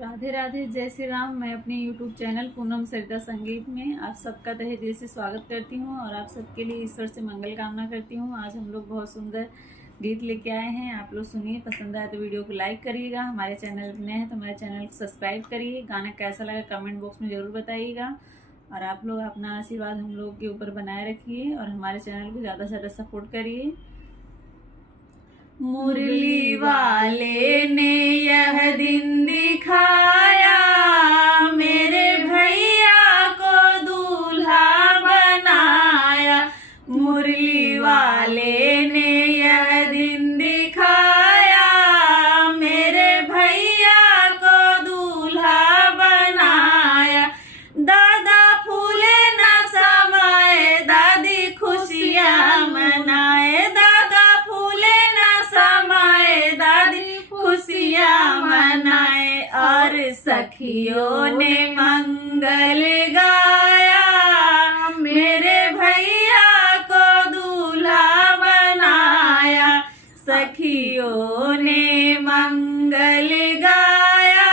राधे राधे, जय श्री राम। मैं अपने YouTube चैनल पूनम सरिता संगीत में आप सबका तहे दिल से स्वागत करती हूँ और आप सबके लिए ईश्वर से मंगल कामना करती हूँ। आज हम लोग बहुत सुंदर गीत लेके आए हैं, आप लोग सुनिए। पसंद आए तो वीडियो को लाइक करिएगा। हमारे चैनल पर नए हैं तो हमारे चैनल को सब्सक्राइब करिए। गाना कैसा लगा कमेंट बॉक्स में ज़रूर बताइएगा और आप लोग अपना आशीर्वाद हम लोग के ऊपर बनाए रखिए और हमारे चैनल को ज़्यादा से ज़्यादा सपोर्ट करिए। मुरली वाले ने यह दिन दिखाया, मेरे भैया को दूल्हा बनाया। मुरली वाले ने यह दिन दिखाया, मेरे भैया को दूल्हा बनाया। दादा फूले न समाए, दादी खुशियाँ मनाए। दादा फूले न समाए, दादी खुशियाँ मनाए। और सखियों ने मंगल गाया, मेरे भैया को दूल्हा बनाया। सखियों ने मंगल गाया,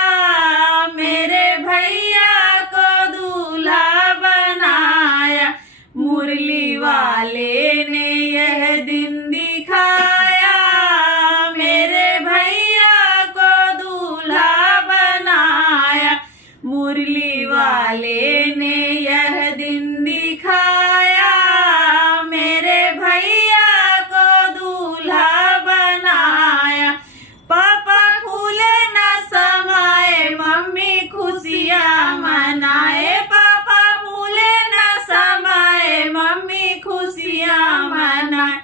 मेरे भैया को दूल्हा बनाया। मुरली वाले ने यह दिन दिखाया, मेरे भैया को दूल्हा बनाया। मुरली वाले ने यह दिन दिखाया, मेरे भैया को दूल्हा बनाया। पापा फूले न समाए, मम्मी खुशियाँ मनाए। पापा फूले न समाए, मम्मी खुशियाँ मनाए।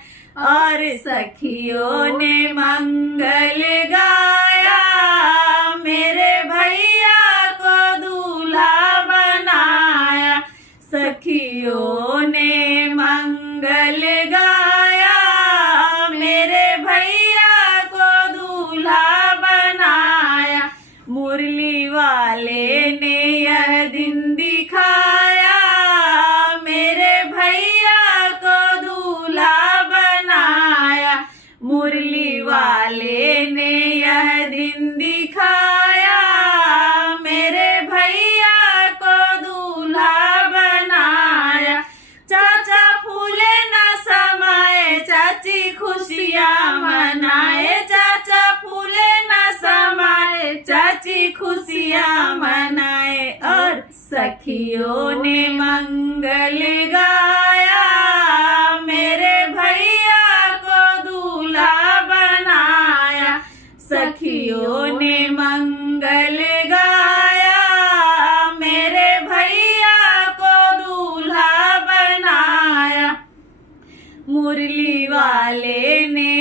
और सखियों ने मंगल गाया, मेरे भैया को दूल्हा बनाया। सखियों ने मंगल गाया, मेरे भैया को दूल्हा बनाया। मुरली वाले ने यह दिन दिखाया, मेरे भैया को दूल्हा बनाया। मुरली वाले ने यह दिन दिखाया, मेरे भैया को दूल्हा बनाया। चाचा फूले न समाए, चाची खुशियाँ मनाए। चाचा फूले न समाए, चाची खुशियाँ मनाए। और सखियों ने मंगल गाया, मेरे भैया को दूल्हा बनाया। सखियों ने मंगल गाया, मेरे भैया को दूल्हा बनाया। मुरली वाले ने